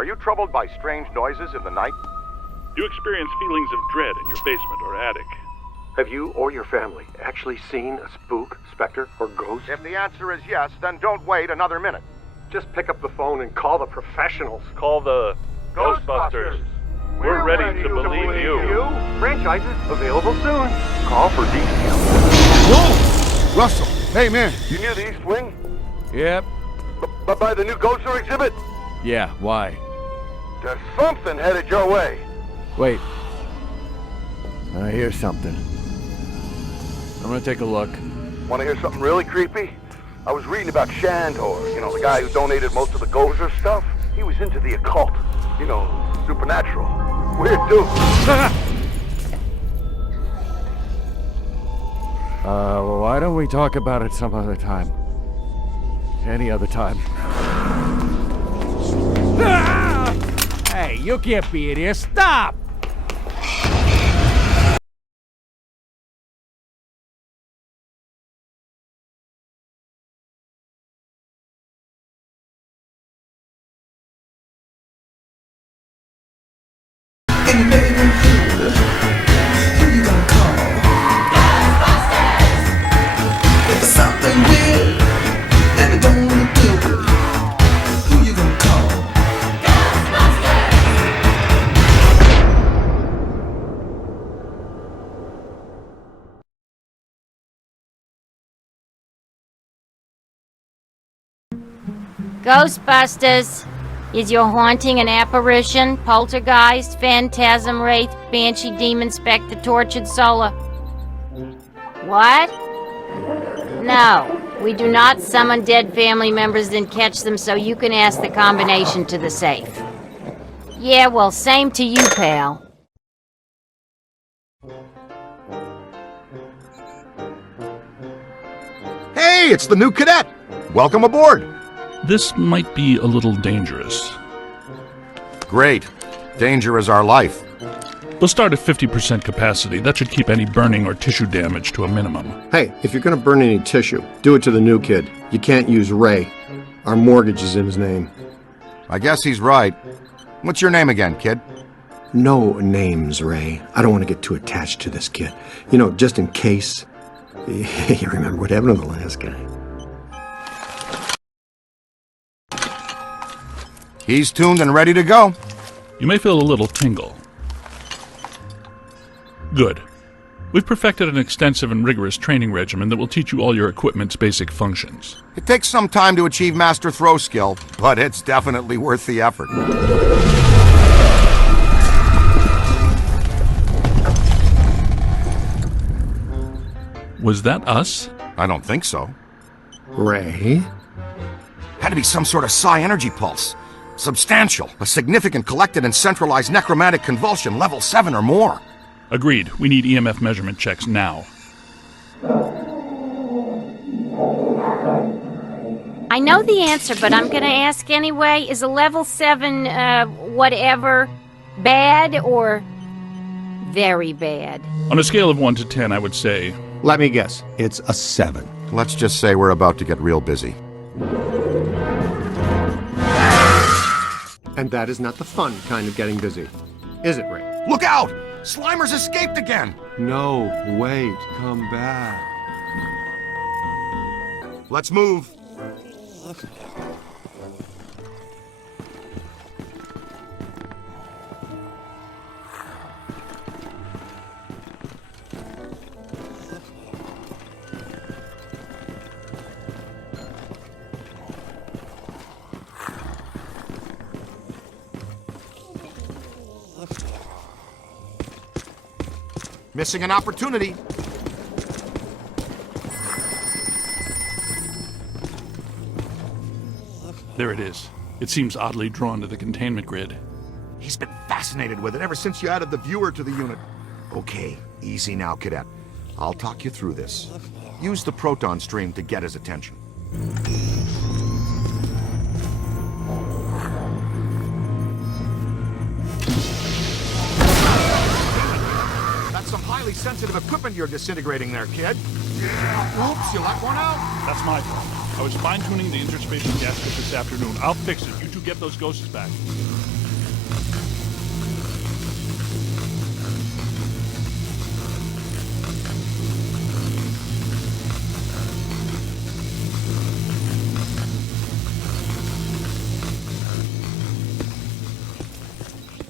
Are you troubled by strange noises in the night? Do you experience feelings of dread in your basement or attic? Have you or your family actually seen a spook, specter, or ghost? If the answer is yes, then don't wait another minute. Just pick up the phone and call the professionals. Call the Ghostbusters. We're ready to believe you. Franchises available soon. Call for details. Whoa! Russell, hey man. You near the East Wing? Yep. But by the new Ghoster exhibit? Yeah, why? There's something headed your way. Wait. I hear something. I'm gonna take a look. Want to hear something really creepy? I was reading about Shandor, the guy who donated most of the Gozer stuff. He was into the occult, supernatural. Weird dude. Well, why don't we talk about it some other time? Any other time. Hey, you can't be in here. Stop! Ghostbusters! Is your haunting an apparition, poltergeist, phantasm, wraith, banshee, demon, spectre, tortured soul? What? No, we do not summon dead family members and catch them so you can ask the combination to the safe. Yeah, well, same to you, pal. Hey, it's the new cadet! Welcome aboard! This might be a little dangerous. Great. Danger is our life. We'll start at 50% capacity. That should keep any burning or tissue damage to a minimum. Hey, if you're gonna burn any tissue, do it to the new kid. You can't use Ray. Our mortgage is in his name. I guess he's right. What's your name again, kid? No names, Ray. I don't want to get too attached to this kid. Just in case. You remember what happened to the last guy. He's tuned and ready to go. You may feel a little tingle. Good. We've perfected an extensive and rigorous training regimen that will teach you all your equipment's basic functions. It takes some time to achieve master throw skill, but it's definitely worth the effort. Was that us? I don't think so. Ray? Had to be some sort of psi energy pulse. Substantial. A significant collected and centralized necromantic convulsion, level 7 or more. Agreed. We need EMF measurement checks now. I know the answer, but I'm gonna ask anyway. Is a level 7, whatever, bad or very bad? On a scale of 1 to 10, I would say... Let me guess. It's a 7. Let's just say we're about to get real busy. And that is not the fun kind of getting busy. Is it, Ray? Look out! Slimer's escaped again! No, wait. Come back. Let's move. Missing an opportunity. There it is. It seems oddly drawn to the containment grid. He's been fascinated with it ever since you added the viewer to the unit. Okay, easy now, cadet. I'll talk you through this. Use the proton stream to get his attention. That's some highly sensitive equipment you're disintegrating there, kid. Oops, you let one out. That's my fault. I was fine-tuning the interspatial gasket this afternoon. I'll fix it. You two get those ghosts back.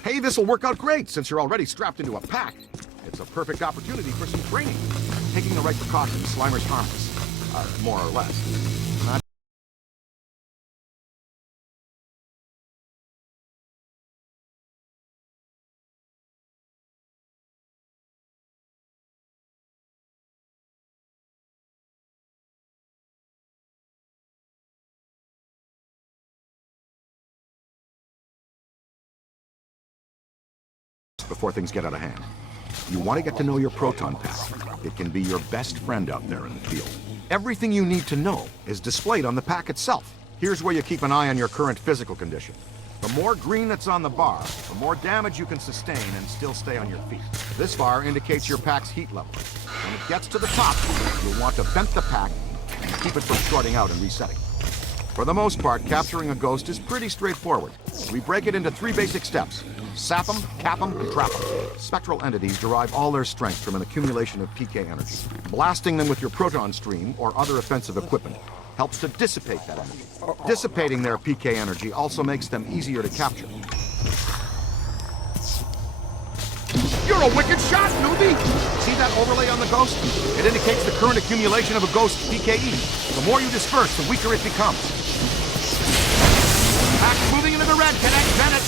Hey, this'll work out great since you're already strapped into a pack. It's a perfect opportunity for some training. Taking the right precautions, Slimer's harmless. More or less. Not before things get out of hand. You want to get to know your proton pack. It can be your best friend out there in the field. Everything you need to know is displayed on the pack itself. Here's where you keep an eye on your current physical condition. The more green that's on the bar, the more damage you can sustain and still stay on your feet. This bar indicates your pack's heat level. When it gets to the top, you'll want to vent the pack and keep it from shorting out and resetting. For the most part, capturing a ghost is pretty straightforward. We break it into 3 basic steps. Sap them, cap them, and trap them. Spectral entities derive all their strength from an accumulation of PK energy. Blasting them with your proton stream or other offensive equipment helps to dissipate that energy. Dissipating their PK energy also makes them easier to capture. You're a wicked shot, newbie! See that overlay on the ghost? It indicates the current accumulation of a ghost's PKE. The more you disperse, the weaker it becomes. Pack's moving into the red, connect Bennett!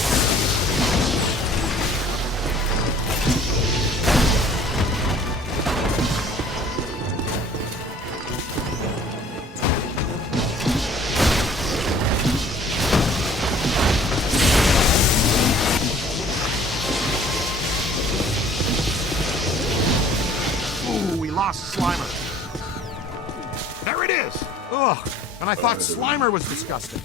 Slimer. There it is! Ugh, and I thought Slimer was disgusting.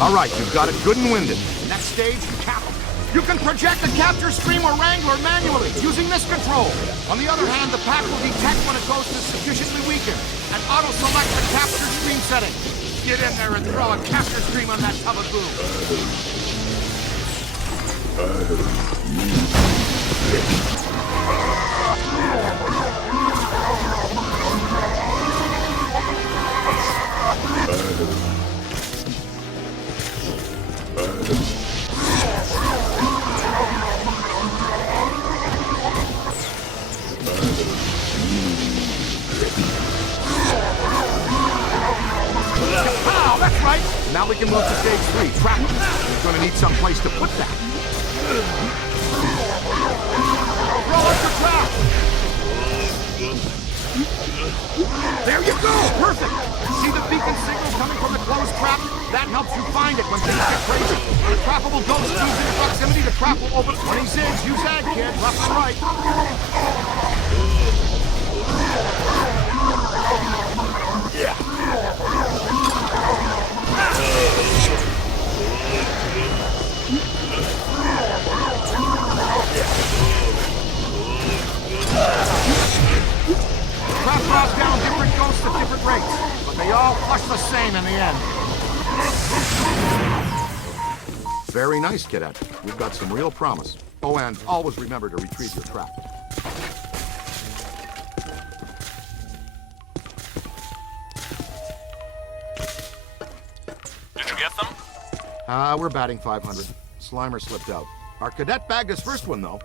All right, you've got it good and winded. Next stage, cap 'em. You can project a capture stream or wrangler manually using this control. On the other hand, the pack will detect when a ghost is sufficiently weakened and auto-select the capture stream setting. Get in there and throw a capture stream on that tub of goo. Oh, that's right! Now we can move to stage 3, trap. We're gonna need some place to put that. Roll up the trap! There you go! Perfect! See the beacon signal coming from the closed trap? That helps you find it when things get crazy. The trappable ghost moves in proximity, the trap will open. When he zigs, you zag, kid. Left and right. Yeah. Trap draws down different ghosts at different rates, but they all flush the same in the end. Very nice, Cadet. We've got some real promise. Oh, and always remember to retrieve your trap. Did you get them? We're batting 500. Slimer slipped out. Our cadet bagged his first one, though.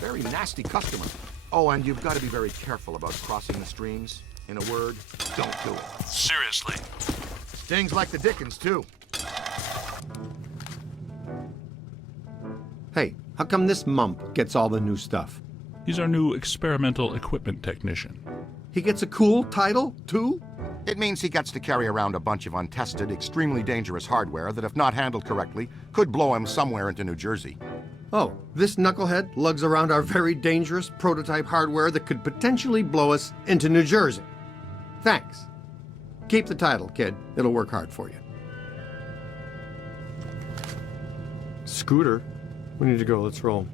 Very nasty customer. Oh, and you've got to be very careful about crossing the streams. In a word, don't do it. Seriously. Stings like the Dickens, too. Hey, how come this mump gets all the new stuff? He's our new experimental equipment technician. He gets a cool title, too? It means he gets to carry around a bunch of untested, extremely dangerous hardware that, if not handled correctly, could blow him somewhere into New Jersey. Oh, this knucklehead lugs around our very dangerous prototype hardware that could potentially blow us into New Jersey. Thanks. Keep the title, kid. It'll work hard for you. Scooter, we need to go. Let's roll.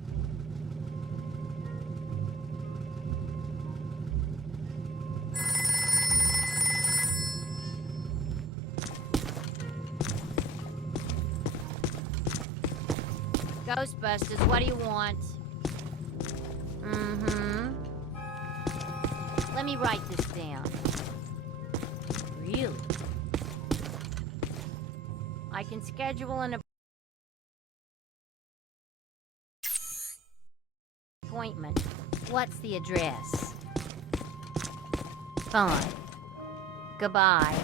Ghostbusters, what do you want? Mm-hmm. Let me write this down. Really? I can schedule an appointment. What's the address? Fine. Goodbye.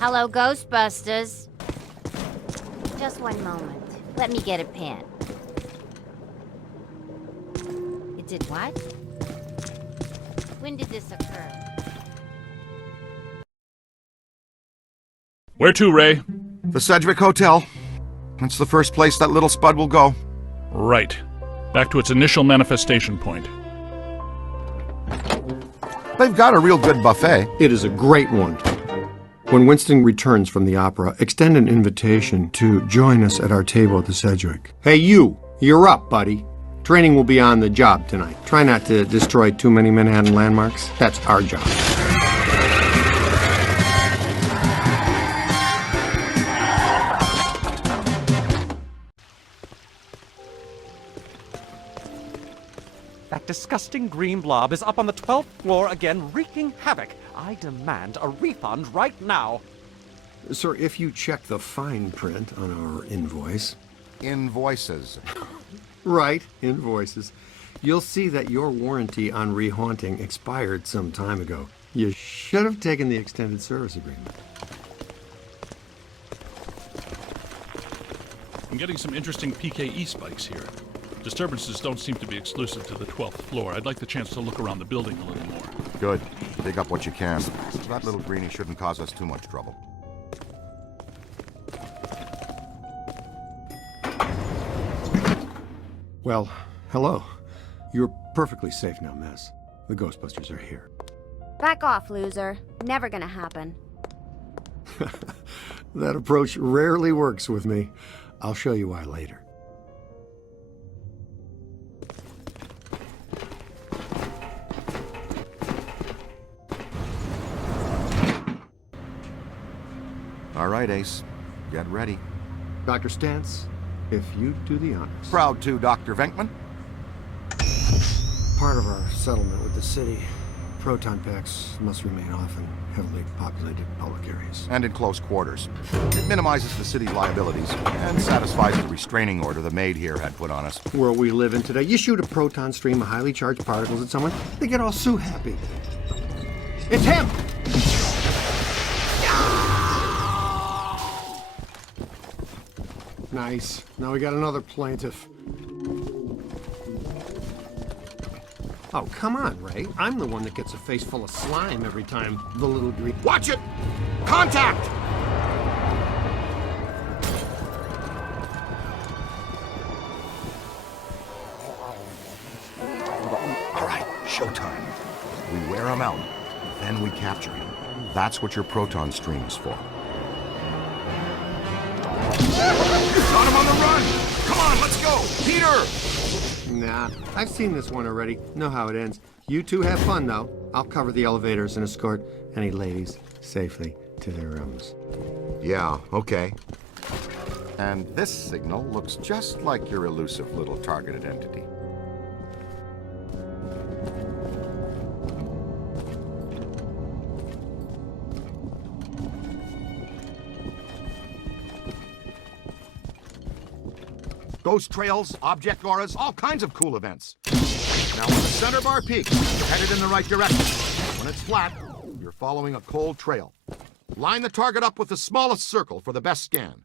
Hello, Ghostbusters. Just one moment. Let me get a pen. It did what? When did this occur? Where to, Ray? The Sedgewi Hotel. That's the first place that little spud will go. Right. Back to its initial manifestation point. They've got a real good buffet. It is a great one. When Winston returns from the opera, extend an invitation to join us at our table at the Sedgwick. Hey, you're up, buddy. Training will be on the job tonight. Try not to destroy too many Manhattan landmarks. That's our job. That disgusting green blob is up on the 12th floor again, wreaking havoc. I demand a refund right now. Sir, if you check the fine print on our invoice... Invoices. Right, invoices. You'll see that your warranty on rehaunting expired some time ago. You should have taken the extended service agreement. I'm getting some interesting PKE spikes here. Disturbances don't seem to be exclusive to the 12th floor. I'd like the chance to look around the building a little more. Good. Dig up what you can. That little greenie shouldn't cause us too much trouble. Well, hello. You're perfectly safe now, Miss. The Ghostbusters are here. Back off, loser. Never gonna happen. That approach rarely works with me. I'll show you why later. All right, Ace. Get ready. Dr. Stantz, if you do the honors. Proud to, Dr. Venkman. Part of our settlement with the city, proton packs must remain off in heavily populated public areas. And in close quarters. It minimizes the city's liabilities and satisfies the restraining order the maid here had put on us. World we live in today, you shoot a proton stream of highly charged particles at someone, they get all so happy. It's him! Nice. Now we got another plaintiff. Oh, come on, Ray. I'm the one that gets a face full of slime every time the little green... Watch it! Contact! All right, showtime. We wear him out, then we capture him. That's what your proton stream is for. Got him on the run! Come on, let's go! Peter! Nah, I've seen this one already. Know how it ends. You two have fun, though. I'll cover the elevators and escort any ladies safely to their rooms. Yeah, okay. And this signal looks just like your elusive little targeted entity. Ghost trails, object auras, all kinds of cool events. Now in the center of our peak, you're headed in the right direction. When it's flat, you're following a cold trail. Line the target up with the smallest circle for the best scan.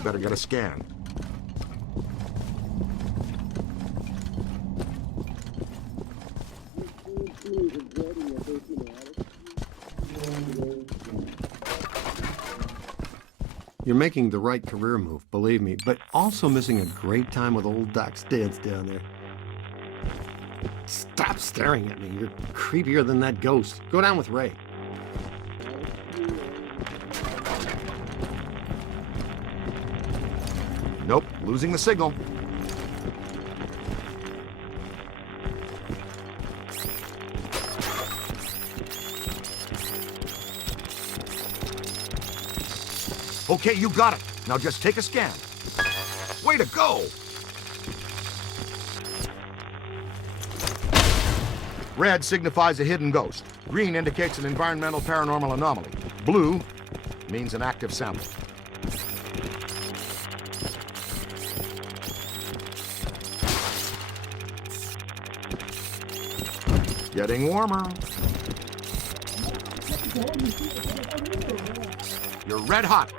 we better get a scan. You're making the right career move, believe me, but also missing a great time with old Doc's dance down there. Stop staring at me. You're creepier than that ghost. Go down with Ray. Nope, losing the signal. Okay, you got it. Now just take a scan. Way to go! Red signifies a hidden ghost. Green indicates an environmental paranormal anomaly. Blue means an active sample. Getting warmer. You're red hot.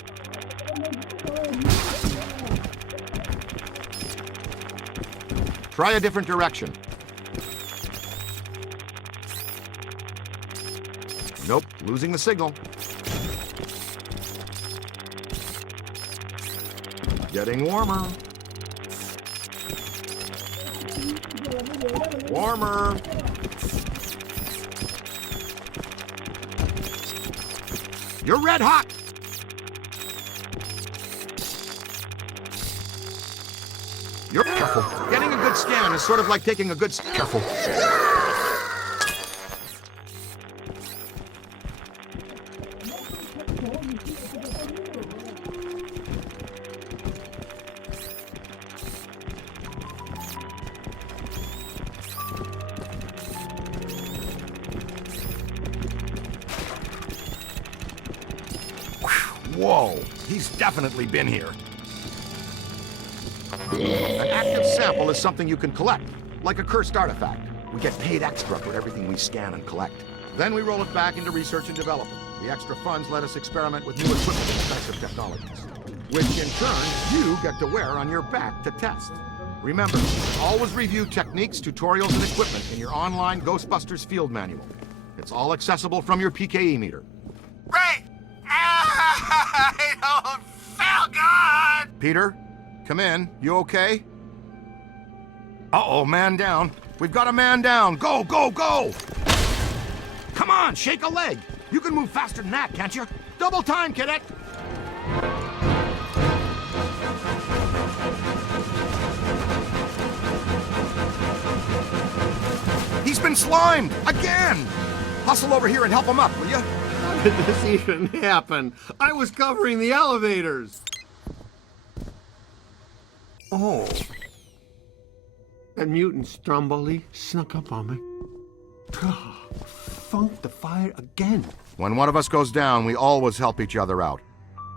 Try a different direction. Nope, losing the signal. Getting warmer. Warmer. You're red hot. You're careful. Getting a good scan is sort of like taking a good... Careful. Whoa, he's definitely been here. An active sample is something you can collect, like a cursed artifact. We get paid extra for everything we scan and collect. Then we roll it back into research and development. The extra funds let us experiment with new equipment and effective technologies, which in turn you get to wear on your back to test. Remember, always review techniques, tutorials, and equipment in your online Ghostbusters field manual. It's all accessible from your PKE meter. Ray! I don't feel good! Peter, come in. You okay? Uh-oh, man down. We've got a man down. Go, go, go! Come on, shake a leg. You can move faster than that, can't you? Double time, cadet! He's been slimed! Again! Hustle over here and help him up, will you? How did this even happen? I was covering the elevators. Oh. That mutant Stromboli snuck up on me. Funked the fire again. When one of us goes down, we always help each other out.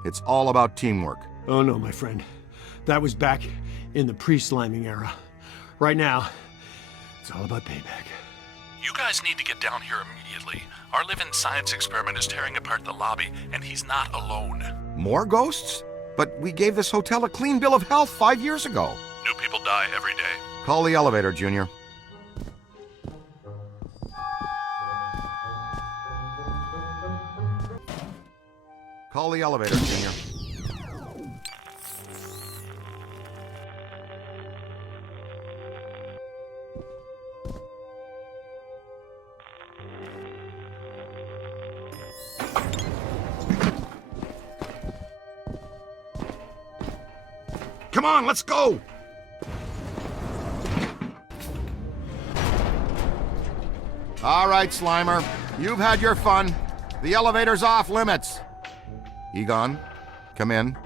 It's all about teamwork. Oh no, my friend. That was back in the pre-sliming era. Right now, it's all about payback. You guys need to get down here immediately. Our living science experiment is tearing apart the lobby, and he's not alone. More ghosts? But we gave this hotel a clean bill of health 5 years ago. New people die every day. Call the elevator, Junior. Call the elevator, Junior. Come on, let's go! All right, Slimer. You've had your fun. The elevator's off limits. Egon, come in.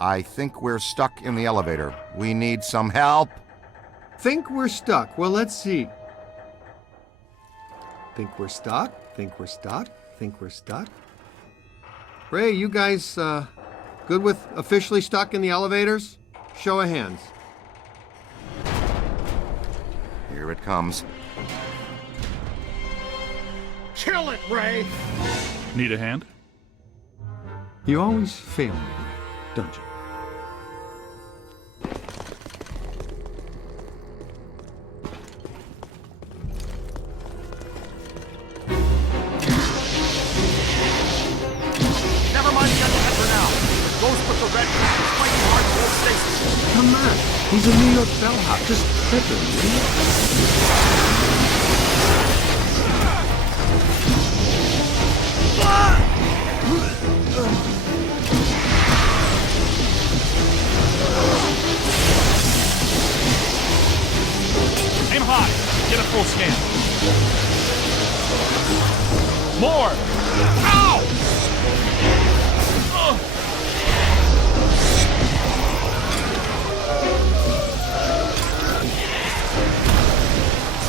I think we're stuck in the elevator. We need some help. Think we're stuck. Well, let's see. Think we're stuck? Think we're stuck? Think we're stuck? Ray, you guys good with officially stuck in the elevators? Show of hands. Here it comes. Kill it, Ray! Need a hand? You always fail me, don't you? with the red hat, fighting hard to hold stasis. Come on. He's a New York bellhop. Just flip him, will you? Aim high. Get a full scan. More! Ow! Ugh.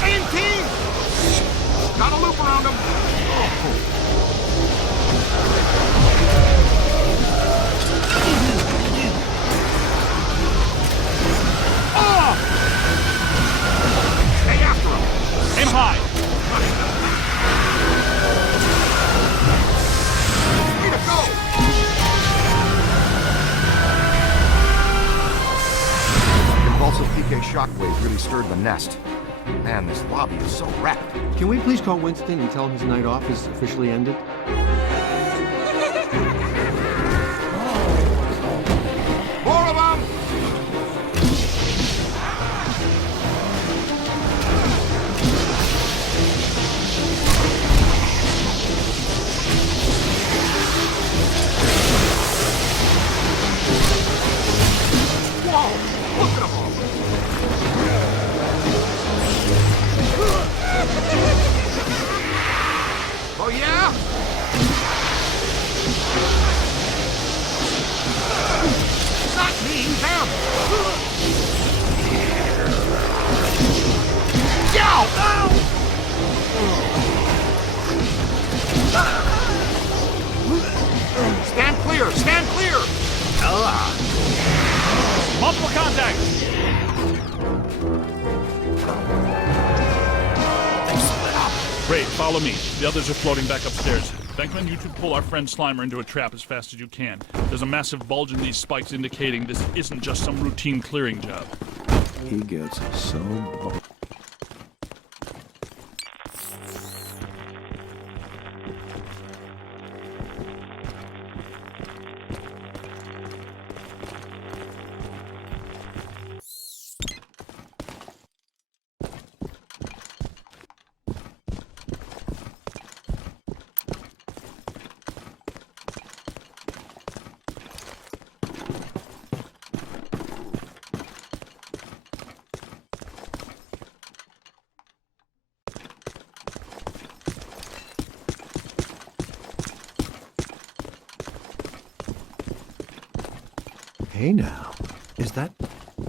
Same team! Got a loop around him. Stay after him. Aim high. Way to go! Convulsive PK shockwave really stirred the nest. Man, this lobby is so wrecked. Can we please call Winston and tell him his night off is officially ended? More of them! Whoa! Look at them all! Oh yeah? Not me, them! Yow! Stand clear! Stand clear! Multiple contacts. They split up! Great, follow me. The others are floating back upstairs. Venkman, you two pull our friend Slimer into a trap as fast as you can. There's a massive bulge in these spikes indicating this isn't just some routine clearing job. He gets so bored. Hey now, is that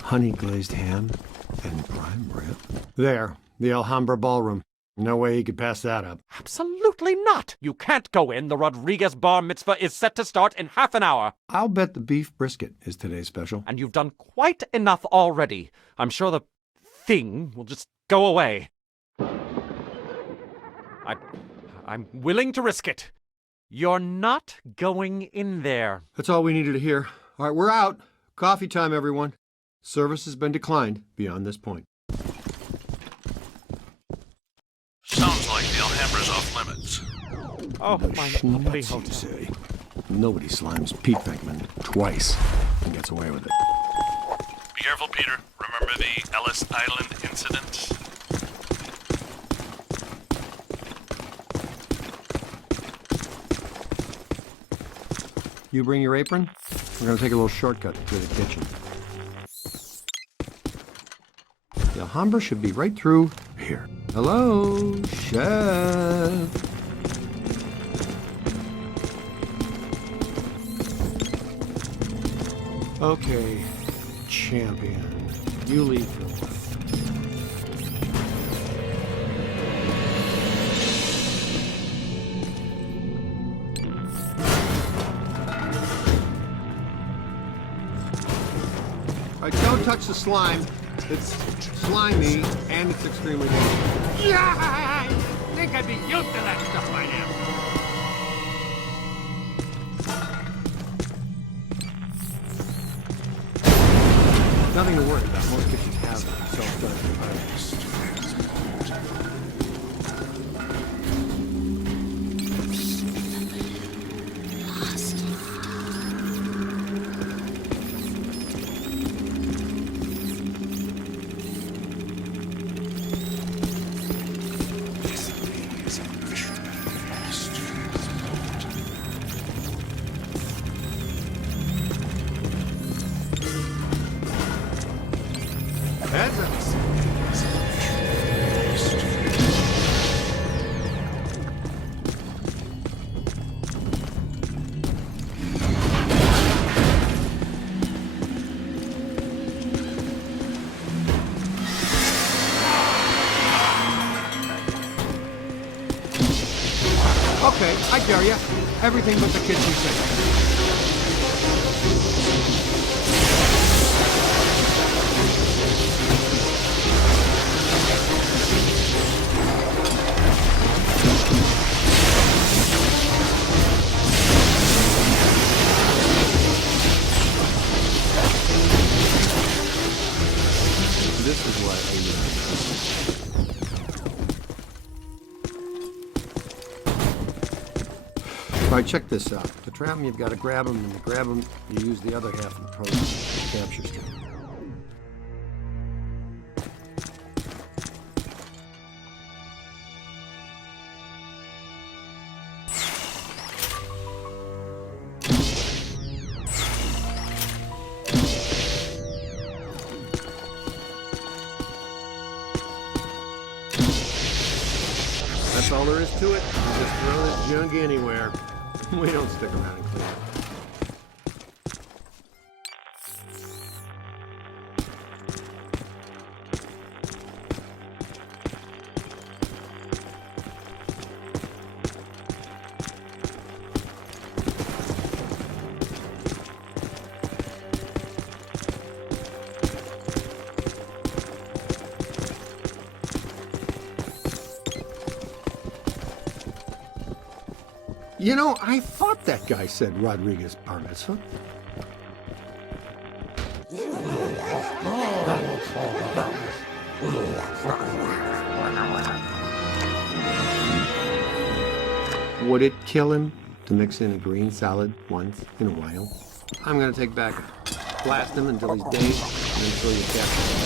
honey glazed ham and prime rib? There, the Alhambra Ballroom. No way he could pass that up. Absolutely not! You can't go in. The Rodriguez bar mitzvah is set to start in half an hour. I'll bet the beef brisket is today's special. And you've done quite enough already. I'm sure the thing will just go away. I'm willing to risk it. You're not going in there. That's all we needed to hear. All right, we're out. Coffee time, everyone. Service has been declined beyond this point. Sounds like the Alhambra's off limits. Oh, my lovely Schnuts, you hotel. say. Nobody slimes Pete Venkman twice and gets away with it. Be careful, Peter. Remember the Ellis Island incident? You bring your apron? We're going to take a little shortcut to the kitchen. The Alhambra should be right through here. Hello, chef. Okay, champion. You lead for a while. All right, don't touch the slime. It's slimy and it's extremely dangerous. Yeah! I think I'd be used to that stuff by now. Nothing to worry about. Most kitchens have self-starting fires. presents. Okay, I dare you. Everything but the kitchen sink. This is what All right, check this out. To trap them, you've got to grab them, and to grab them, you use the other half of the program, the capture string. That's all there is to it. You just throw this junk anywhere. We don't stick around and clean it. You know, I thought that guy said Rodriguez bar mitzvah. Would it kill him to mix in a green salad once in a while? I'm gonna take back, blast him until he's dazed, and then throw you captain.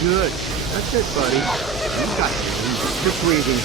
Good. That's it, buddy. You got it. Quit breathing.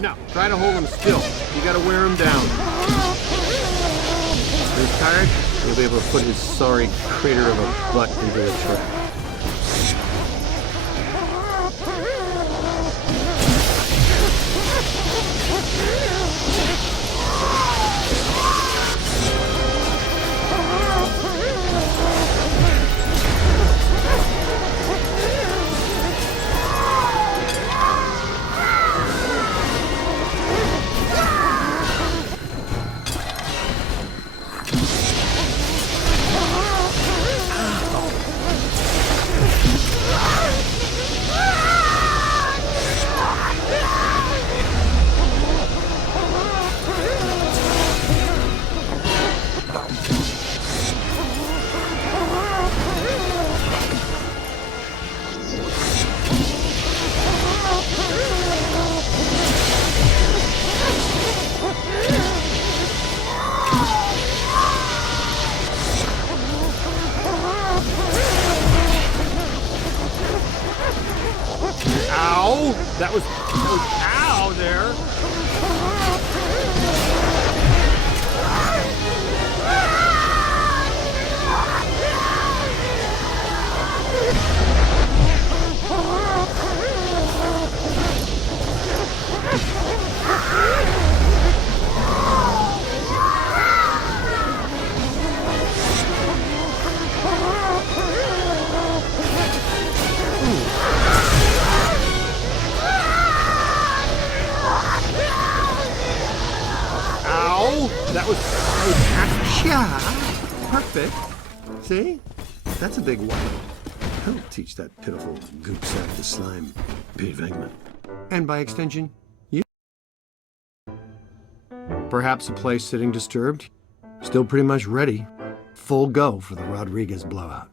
Now, try to hold him still. You gotta wear him down. When he's tired, you'll be able to put his sorry crater of a butt into a trap. That was ow there. That was perfect. See? That's a big one. I'll teach that pitiful goop sack to slime Pete Venkman. And by extension, you. Perhaps a place sitting disturbed. Still pretty much ready. Full go for the Rodriguez blowout.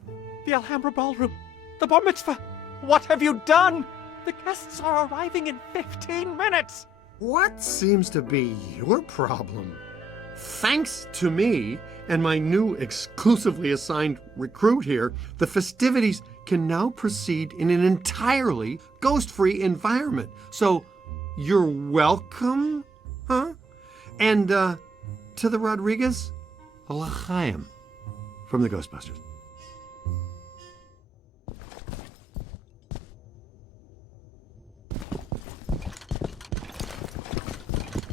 The Alhambra Ballroom. The bar mitzvah. What have you done? The guests are arriving in 15 minutes. What seems to be your problem? Thanks to me and my new exclusively assigned recruit here, the festivities can now proceed in an entirely ghost-free environment. So, you're welcome, huh? And, to the Rodriguez, a l'chaim from the Ghostbusters.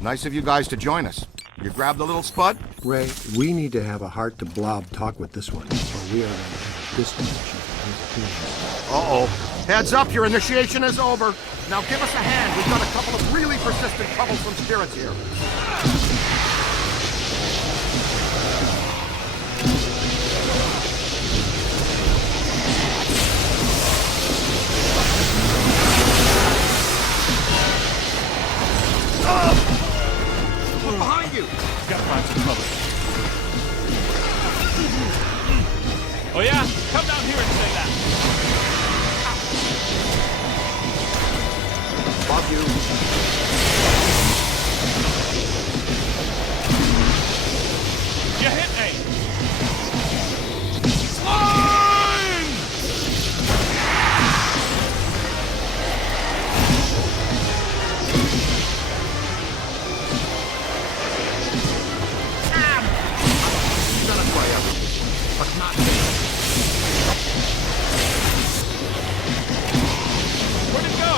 Nice of you guys to join us. You grabbed the little spud? Ray, we need to have a heart-to-blob talk with this one, or we are going to have a dispatch of his opinions. Uh-oh. Heads up, your initiation is over. Now give us a hand. We've got a couple of really persistent, troublesome spirits here. Behind you! Gotta find some cover. Oh yeah? Come down here and say that. Above you. You hit me! Slime! You're gonna play everything, but not me. Where'd it go?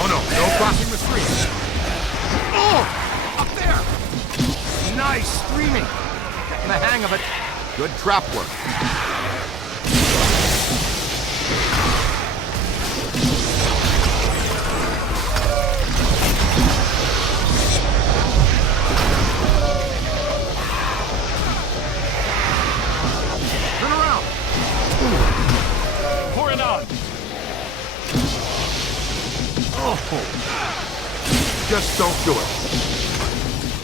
Oh no, no crossing the street. Oh! Up there! Nice screaming. Getting the hang of it. Good trap work. Turn around. Pour it on! Oh! Just don't do it.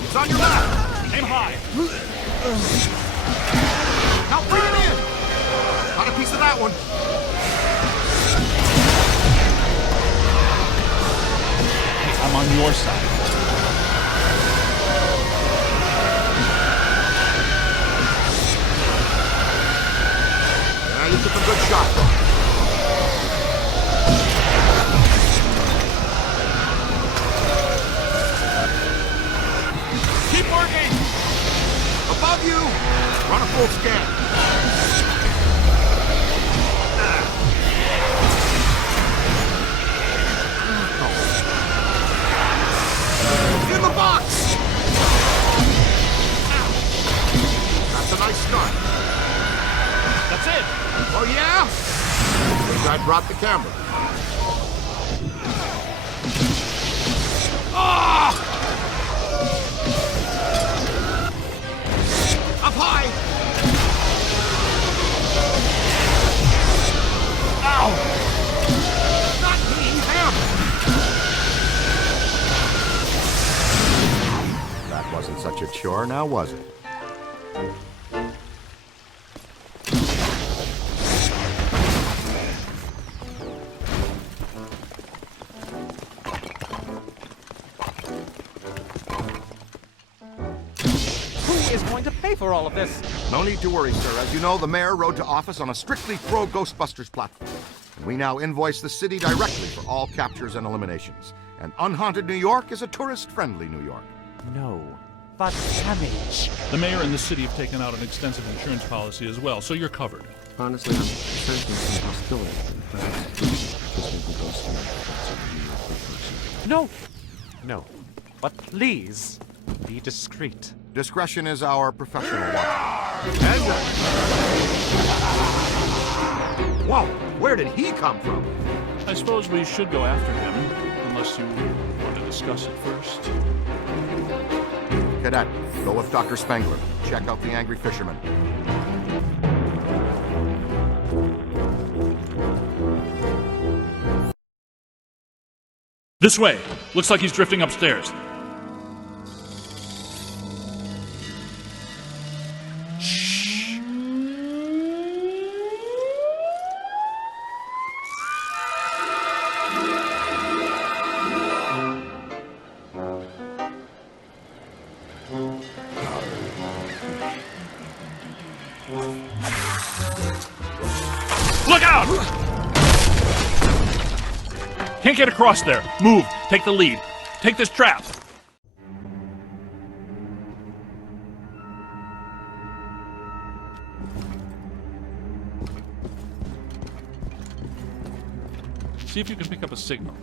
It's on your left. Aim high! Now bring it in. Got a piece of that one. I'm on your side. Yeah, you took a good shot. Keep working! Above you. Run a full scan. In the box. That's a nice start. That's it! Oh yeah? Think I brought the camera. Ah! Up high! Ow! Not me, him! That wasn't such a sure now, was it? Who is going to pay for all of this? No need to worry, sir. As you know, the mayor rode to office on a strictly pro-Ghostbusters platform. And we now invoice the city directly for all captures and eliminations. And unhaunted New York is a tourist-friendly New York. No, but damage. The mayor and the city have taken out an extensive insurance policy as well, so you're covered. Honestly, I'm sensing some hostility. No, no, but please be discreet. Discretion is our professional watch. Whoa, where did he come from? I suppose we should go after him, unless you want to discuss it first. Cadet, go with Dr. Spengler. Check out the angry fisherman. This way! Looks like he's drifting upstairs. Shh. Look out! Can't get across there. Move. Take the lead. Take this trap. See if you can pick up a signal.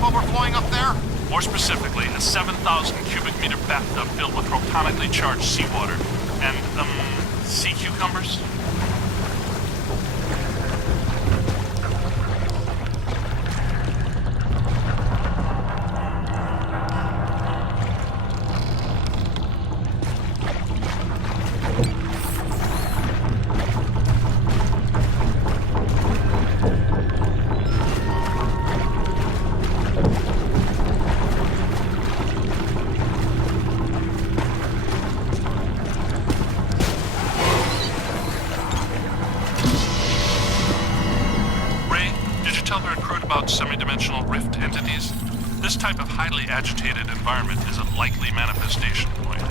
Overflowing up there? More specifically, a 7,000 cubic meter bathtub filled with protonically charged seawater and, sea cucumbers? Semi-dimensional rift entities. This type of highly agitated environment is a likely manifestation point.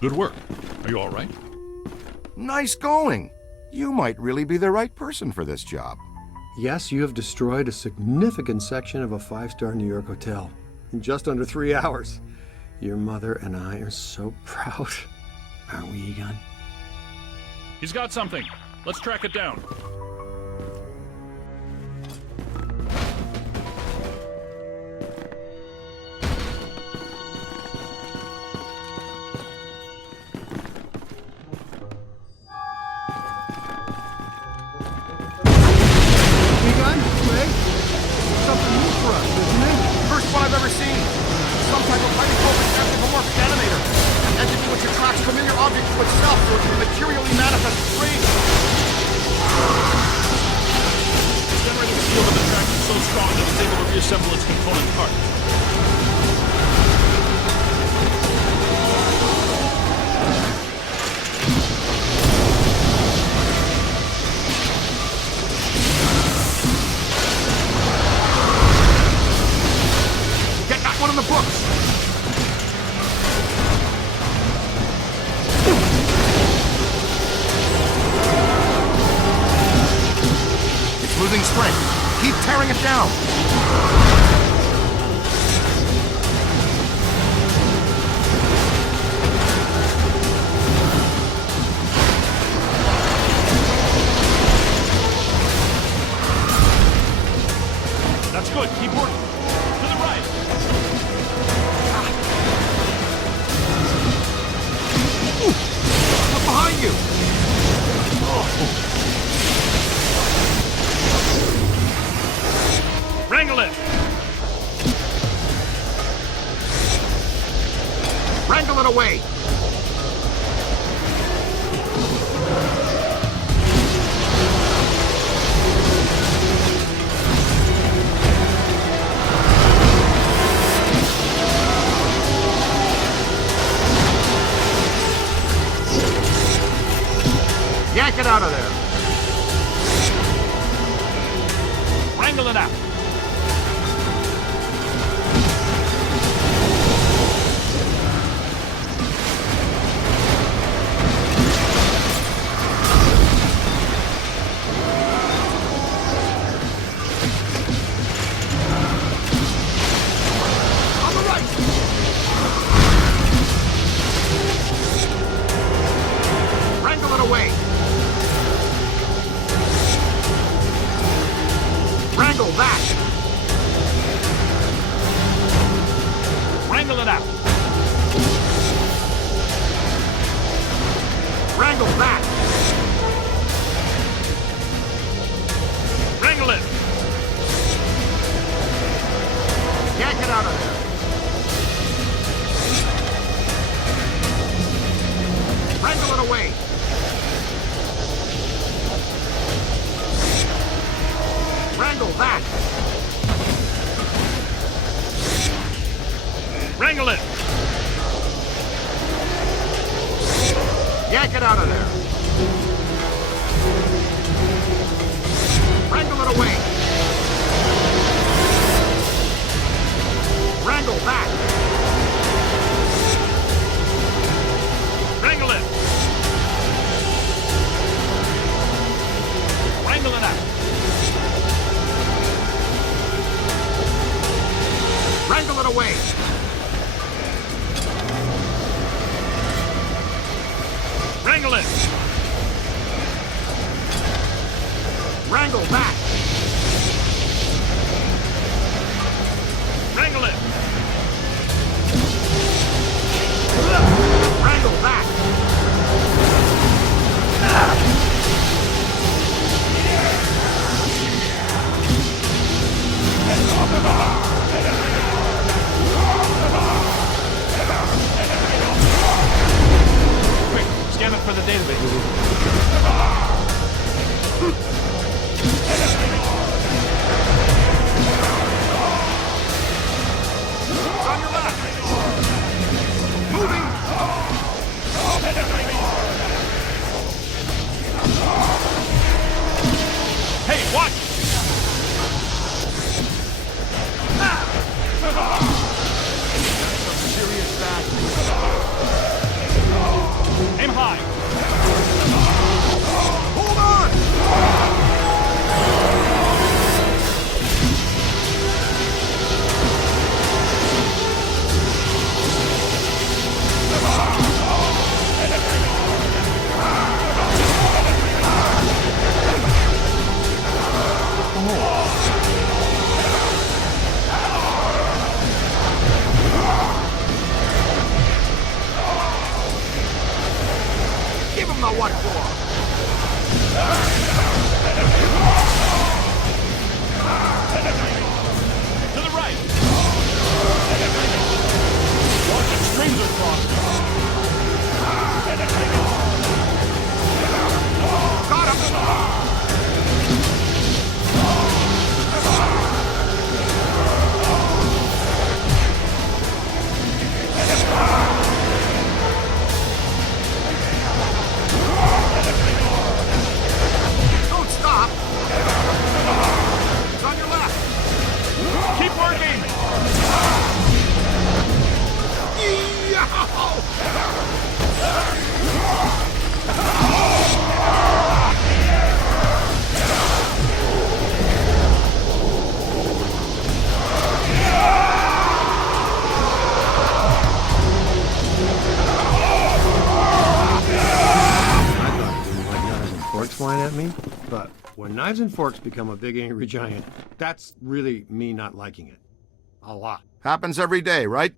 Good work. Are you all right? Nice going. You might really be the right person for this job. Yes, you have destroyed a significant section of a 5-star New York hotel in just under 3 hours. Your mother and I are so proud. Aren't we, Egon? He's got something. Let's track it down. Egon? Ray? Something new for us, isn't it? First one I've ever seen. Some type of highly focused anthropomorphic animator. An entity which attracts familiar objects to itself so it can materially manifest free. It's generating a field of attraction so strong that it's able to reassemble its component parts. Get that one in the books. It's losing strength. Keep tearing it down. That's good. Keep working. To the right. Look behind you. Wrangle it. Wrangle it away. Yank it out of there. Wrangle it out. On the right. Wrangle it away. Wrangle that. Wrangle it out. Wrangle that. Wrangle it. Yank it out of there. Wrangle it away. Wrangle that. Wrangle it. Yank it out of there. Wrangle it away. Wrangle that. Wrangle it. Wrangle it out. Wrangle it away. Wrangle it. Wrangle that. Wrangle it. Wrangle that. Quick, scan it for the database. It's on your left. Moving. Hey, watch! Serious bad. the what for? To the right! Watch the streams are crossing. Got him! Don't stop! It's on your left! Keep working! Forks flying at me, but when knives and forks become a big angry giant, that's really me not liking it. A lot. Happens every day, right?